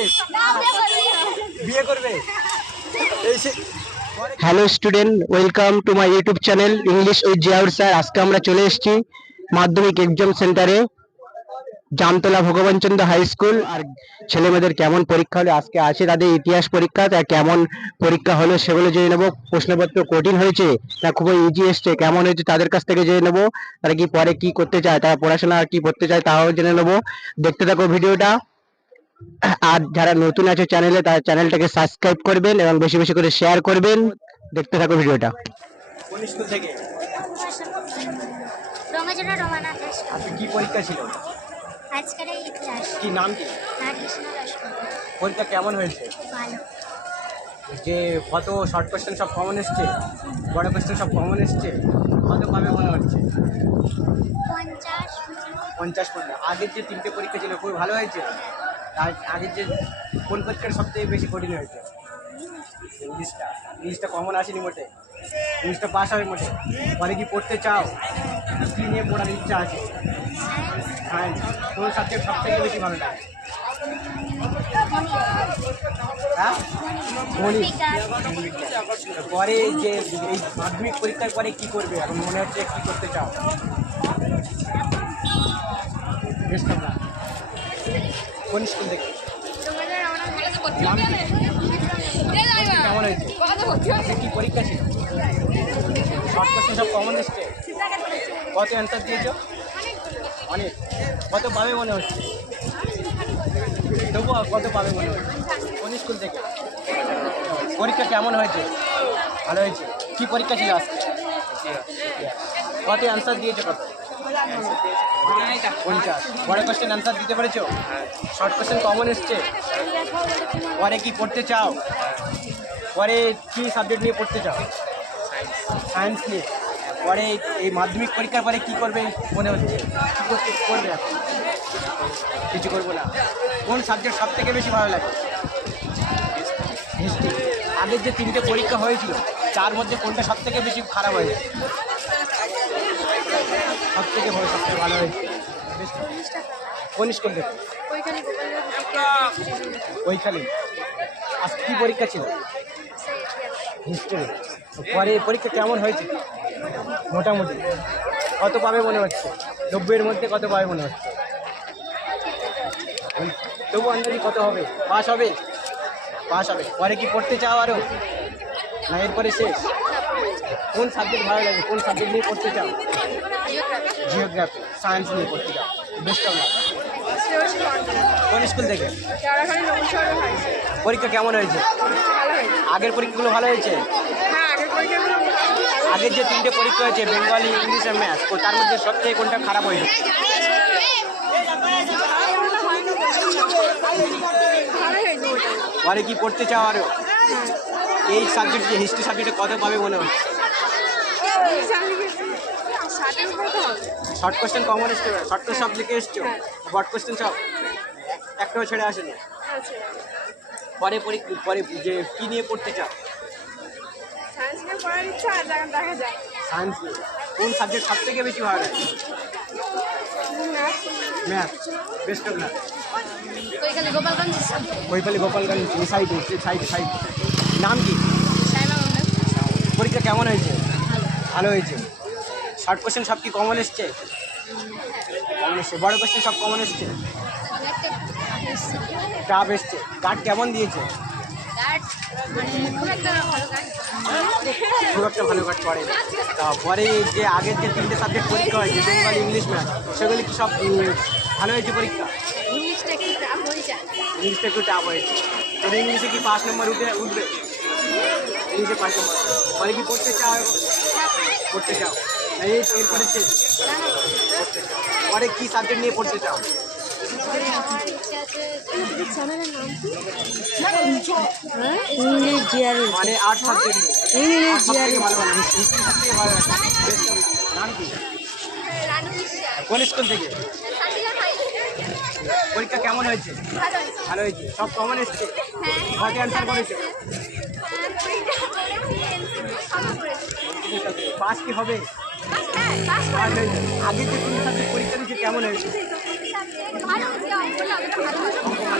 শেষ, বিয়ে করবে। Hello student, welcome to my YouTube channel English with Ziaur sir. আজকে আমরা চলে এসেছি মাধ্যমিক এক্সাম সেন্টারে, জামতলা ভগবানচন্দ্র হাই স্কুল। আর ছেলে মেয়েদের কেমন পরীক্ষা হলো, আজকে আছে তাদের ইতিহাস পরীক্ষা। তা কেমন পরীক্ষা হলো সেগুলো জেনে নেবো। প্রশ্নপত্র কঠিন হয়েছে না খুবই ইজি এসছে, কেমন হয়েছে তাদের কাছ থেকে জেনে নেবো। তারা কি পরে কি করতে চায়, তারা পড়াশোনা কি করতে চায় তাও জেনে নেবো। দেখতে থাকো ভিডিওটা। আর যারা নতুন আছে চ্যানেলে, তার চ্যানেলটাকে সাবস্ক্রাইব করবেন এবং বেশি বেশি করে শেয়ার করবেন। দেখতে থাকো ভিডিওটা। কোন স্কুল থেকে? রঙাজোড়া রমানাথ হাইস্কুল। আজকে কি পরীক্ষা ছিল? আজকের এই ইতিহাস। কি নাম কি? রাধাকৃষ্ণ দাশগুপ্ত। পরীক্ষা কেমন হয়েছে? খুব ভালো। যে কত শর্ট কোশ্চেন সব কমন এসছে, বড় কোশ্চেন সব কমন এসছে, কত পাবে মনে হচ্ছে? 50। 50 পড়বে। আগের যে 3টে পরীক্ষা ছিল খুবই ভালো হয়েছে। আর আগের যে কোন পরীক্ষার সবথেকে বেশি কঠিন হয়েছে? ইংলিশটা কমন আসেনি মোটে। ইংলিশটা পাস হবে মোটে। পরে কি পড়তে চাও? কী নিয়ে পড়ার ইচ্ছা আছে? সায়েন্স। কোন সাবজেক্ট সবথেকে বেশি ভালো লাগে? হ্যাঁ, গণিত। পরে যে এই মাধ্যমিক পরীক্ষার পরে কি করবে এখন মনে হচ্ছে, কি করতে চাও? বেশ না। কোন স্কুল থেকে? নাম কি? কেমন হয়েছে? আজকে কি পরীক্ষা ছিল? শর্ট কোশ্চেন সব কমন এসছে। কত অ্যান্সার দিয়েছো? অনেক। কত পাবে মনে হচ্ছে? তবুও কত পাবে মনে হচ্ছে? কোন স্কুল থেকে? পরীক্ষা কেমন হয়েছে? ভালো হয়েছে। কি পরীক্ষা ছিল আজকে? কত অ্যান্সার দিয়েছো? কত? 50। বড় কোশ্চেন অ্যান্সার দিতে পেরেছো? শর্ট কোশ্চেন কমন এসছে। পরে কি পড়তে চাও? পরে কি সাবজেক্ট নিয়ে পড়তে চাও? সায়েন্স নিয়ে। পরে এই মাধ্যমিক পরীক্ষার পরে কি করবে মনে হচ্ছে? কী করবে এখন? কিছু করবো না। কোন সাবজেক্ট সব থেকে বেশি ভালো লাগে? হিস্ট্রি। আগের যে 3টে পরীক্ষা হয়েছিল তার মধ্যে কোনটা সব থেকে বেশি খারাপ হয়েছে? সবথেকে ভালো হয়েছে। কোন স্কুল থেকে? ওইখানে। আজকে কি পরীক্ষা ছিল? হিস্ট্রি। পরে পরীক্ষা কেমন হয়েছে? মোটামুটি। কত পাবে মনে হচ্ছে? 90-এর মধ্যে কত পাবে মনে হচ্ছে? তবু আন্দাজি কত হবে? পাস হবে? পাস হবে। পরে কি পড়তে চাও আরও, না এরপরে শেষ? কোন সাবজেক্ট ভালো লাগে? কোন সাবজেক্ট নিয়ে পড়তে চাও? জিওগ্রাফি। সায়েন্স নিয়ে পড়তে চাও। Best of luck. কোন স্কুল থেকে? পরীক্ষা কেমন হয়েছে? আগের পরীক্ষাগুলো ভালো হয়েছে? আগের যে 3টে পরীক্ষা হয়েছে, বেঙ্গলি, ইংলিশ আর ম্যাথ, তার মধ্যে সবথেকে কোনটা খারাপ হয়েছে? পরে কি পড়তে চাও আরও? এই সাবজেক্ট, যে হিস্ট্রি সাবজেক্টে কত পাবে মনে হচ্ছে? শর্ট কোশ্চেন কমন এসছে? শর্ট কোশ্চেন সব লিখে এসছো? বড় কোশ্চেন সব একটাও ছেড়ে আসেনি? পরে পরে যে কী নিয়ে পড়তে চাও? সায়েন্স নিয়ে। কোন সাবজেক্ট সব থেকে বেশি ভালো লাগে? Math. Best of luck. Kaikhali Gopalganj. Side. নাম কি? পরীক্ষা কেমন হয়েছে? ভালো হয়েছে। শর্ট কোশ্চেন সব কি কমন এসছে? কমন এসছে। বড় কোশ্চেন সব কমন এসছে? টাফ এসছে। কার্ড কেমন দিয়েছে? খুব একটা ভালো কাজ করে। তারপরে যে আগের যে 3টে সাবজেক্ট পরীক্ষা হয়েছে, বেঙ্গলি, ইংলিশ, ম্যাথ, সেগুলি কি সব ভালো হয়েছে পরীক্ষা? ইংলিশটা একটু টাফ হয়েছে। তবে ইংলিশে কি 5 নম্বর উঠবে? ইংলিশে 5 নম্বর। পরে কি পড়তে চাও? পড়তে চাও? এরপরে শেষ? পড়তে চাও। পরে কি সাবজেক্ট নিয়ে পড়তে চাও? মানে 8 সাবজেক্ট নিয়ে। ভালো ভালো। হিস্ট্রি সবথেকে ভালো লাগে। নাম কি? কোন স্কুল থেকে? পরীক্ষা কেমন হয়েছে? ভালো হয়েছে। সব কমন এসছে? কত অ্যান্সার করেছে? পাস কি হবে? আগের যে 3 সাবজেক্ট পরীক্ষা দিয়েছে কেমন হয়েছে?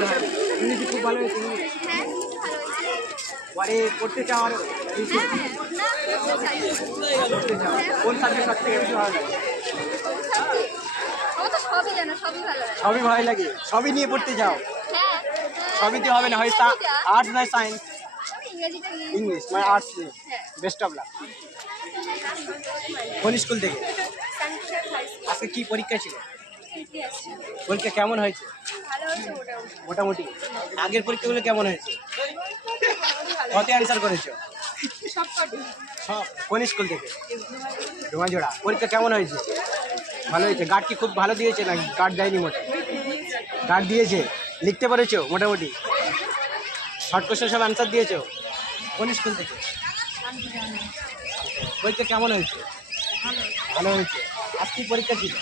ভালো হয় ইংলিশে খুব ভালো হয়েছে ইংলিশ পরে পড়তে চাও আরো পড়তে চাও কোন সাবজেক্ট সব থেকে বেশি ভালো লাগে সবই ভালো লাগে সবই নিয়ে পড়তে চাও সবইতে হবে না হয় আর্টস নয় সায়েন্স ইংলিশ মানে আর্টস নিয়ে বেস্ট অফ লাক কোন স্কুল থেকে আজকে কি পরীক্ষা ছিল পরীক্ষা কেমন হয়েছে মোটামুটি আগের পরীক্ষাগুলো কেমন হয়েছে কত অ্যান্সার করেছো সব কোন স্কুল থেকে ডোমাজোড়া পরীক্ষা কেমন হয়েছে ভালো হয়েছে গার্ড কি খুব ভালো দিয়েছে না গার্ড দেয়নি মোটে গার্ড দিয়েছে লিখতে পেরেছো মোটামুটি শর্ট কোশ্চেন সব অ্যান্সার দিয়েছো কোন স্কুল থেকে পরীক্ষা কেমন হয়েছে ভালো হয়েছে আজ কি পরীক্ষা ছিল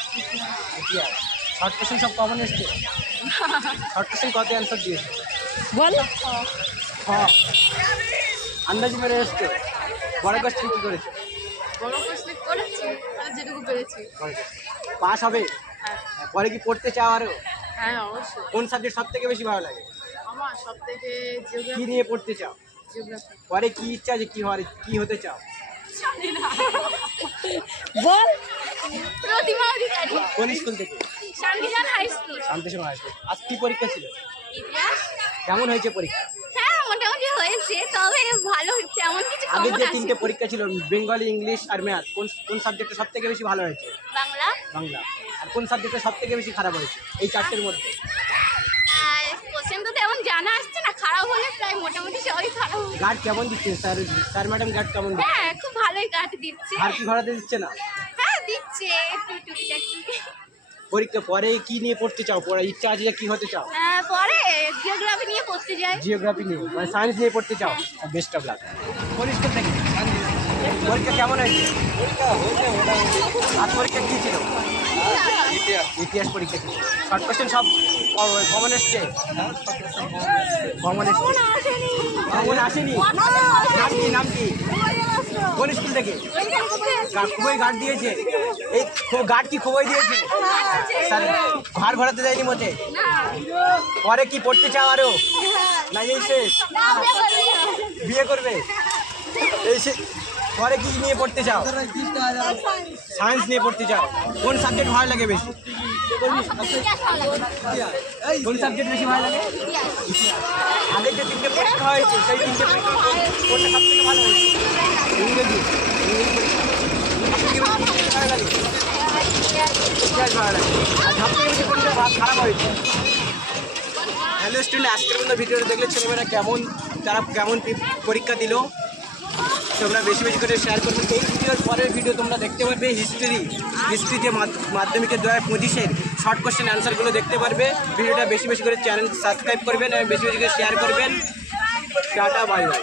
ইতিহাস শর্ট কোশ্চেন সব কমন এসছে শর্ট কোশ্চেন কত অ্যান্সার দিয়েছে বল হ্যাঁ আন্দাজ মেরে এসছে বড় কোশ্চেন কি করেছে যেটুকু পেরেছি পাস হবে পরে কি পড়তে চাও আরো হ্যাঁ অবশ্যই কোন সাবজেক্ট সব থেকে বেশি ভালো লাগে আমার সব থেকে কি নিয়ে পড়তে চাও জিওগ্রাফি পরে কি ইচ্ছা আছে কি হতে চাও বল প্রতিমা অধিকারী কোন স্কুল থেকে Shantijan high school Shantisam high school আজ কি পরীক্ষা ছিল ইতিহাস কেমন হয়েছে পরীক্ষা হ্যাঁ মোটামুটি হয়েছে তবে ভালো হচ্ছে এমন কিছু আগের কমন যে আছে তিনটে পরীক্ষা ছিল বেঙ্গলি ইংলিশ আর ম্যাথ কোন সাবজেক্টে সব থেকে বেশি ভালো হয়েছে বাংলা বাংলা আর কোন সাবজেক্টে সব থেকে বেশি খারাপ হয়েছে এই চারটের মধ্যে আর কোশ্চেন তো তেমন জানা আসছে না খারাপ হলে প্রায় মোটামুটি সবই খারাপ হবে। গার্ড কেমন দিচ্ছে স্যার ম্যাডাম গার্ড কেমন দিচ্ছে হ্যাঁ খুব ভালোই কাট দিচ্ছে আর কি ঘোরাতে দিচ্ছে না হ্যাঁ দিচ্ছে একটু টুকিটাকি পরীক্ষা পরে কি নিয়ে পড়তে চাও পড়ার ইচ্ছা আছে যে কি হতে চাও পরে জিওগ্রাফি নিয়ে পড়তে যাই জিওগ্রাফি নিয়ে মানে সায়েন্স নিয়ে পড়তে চাও বেস্ট অফ লাক কোন স্কুল থেকে পরীক্ষা কেমন হয়েছে আজ পরীক্ষা কি ছিল ইতিহাস পরীক্ষা ছিল শর্ট কোশ্চেন সব কমন এসছে কমন এসছে কমন আসেনি নাম কি কোন স্কুল থেকে খুবই গার্ড দিয়েছে এই গার্ড কি খুবই দিয়েছে স্যার ঘর ঘোরাতে দেয়নি মোটে পরে কি পড়তে চাও আরো না এই শেষ বিয়ে করবে এই পরে কি নিয়ে পড়তে চাও সায়েন্স নিয়ে পড়তে চাও কোন সাবজেক্ট ভালো লাগে বেশি কোন সাবজেক্ট বেশি ভালো লাগে আগে যে তিনটে পরীক্ষা হয়েছে সেই তিনটে পরীক্ষা কোনটা সব থেকে ভালো হয়েছে ইংরেজি ভালো লাগে ইতিহাস ভালো লাগে আর সব থেকে বেশি কোনটা খারাপ হয়েছে হ্যালো স্টুডেন্ট আজকের মতো ভিডিওটা দেখলে ছেলেমেয়েরা তারা কেমন পরীক্ষা দিল তোমরা বেশি বেশি করে শেয়ার করবে এই ভিডিওর পরের ভিডিও তোমরা দেখতে পারবে হিস্ট্রিতে মাধ্যমিকের 2025-এর শর্ট কোশ্চেন অ্যান্সারগুলো দেখতে পারবে ভিডিওটা বেশি বেশি করে চ্যানেল সাবস্ক্রাইব করবেন এবং বেশি বেশি করে শেয়ার করবেন টাটা বাই বাই